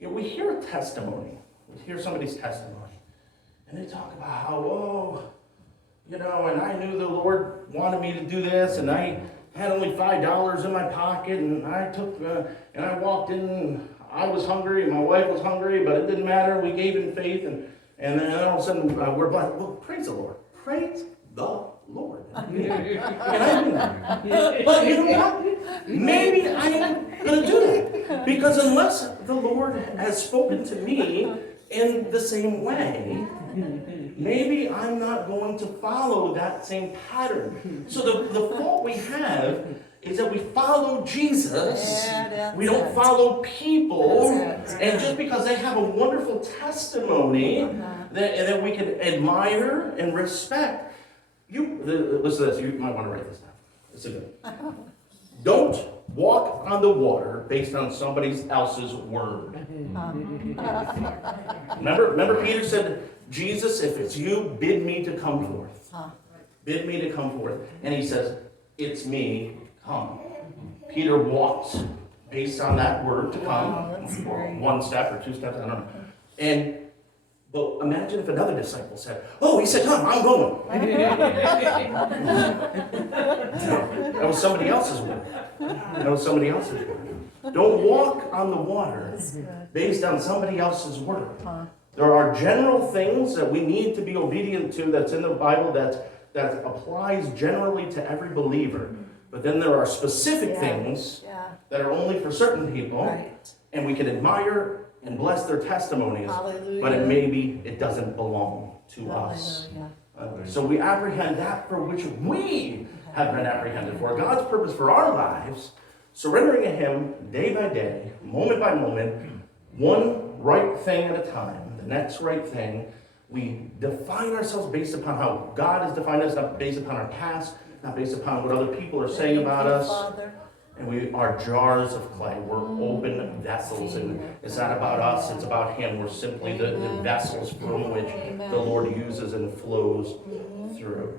we hear a testimony. We hear somebody's testimony. And they talk about how, and I knew the Lord wanted me to do this, and I had only $5 in my pocket, and I walked in, and I was hungry, and my wife was hungry, but it didn't matter. We gave in faith, and then all of a sudden we're blessed. Well, praise the Lord. Praise the Lord. And I do that. But you know what? Maybe I ain't going to do that. Because unless the Lord has spoken to me in the same way, maybe I'm not going to follow that same pattern. So the fault we have is that we follow Jesus. We don't follow people. And just because they have a wonderful testimony that we can admire and respect. Listen to this. You might want to write this down. It's a good one. Don't walk on the water based on somebody else's word. Remember Peter said, Jesus, if it's you, bid me to come forth. Bid me to come forth. And he says, it's me, come. Peter walked based on that word to come. One step or two steps, I don't know. But imagine if another disciple said, he said, come, I'm going. That was somebody else's word. Don't walk on the water based on somebody else's word. There are general things that we need to be obedient to that's in the Bible that applies generally to every believer. But then there are specific things that are only for certain people, and we can admire and bless their testimonies, but it doesn't belong to us. So we apprehend that for which we have been apprehended for. God's purpose for our lives, surrendering to Him day by day, moment by moment, one right thing at a time, the next right thing. We define ourselves based upon how God has defined us, not based upon our past, not based upon what other people are saying about us. And we are jars of clay. We're open vessels. And it's not about us, it's about Him. We're simply the vessels from which the Lord uses and flows through.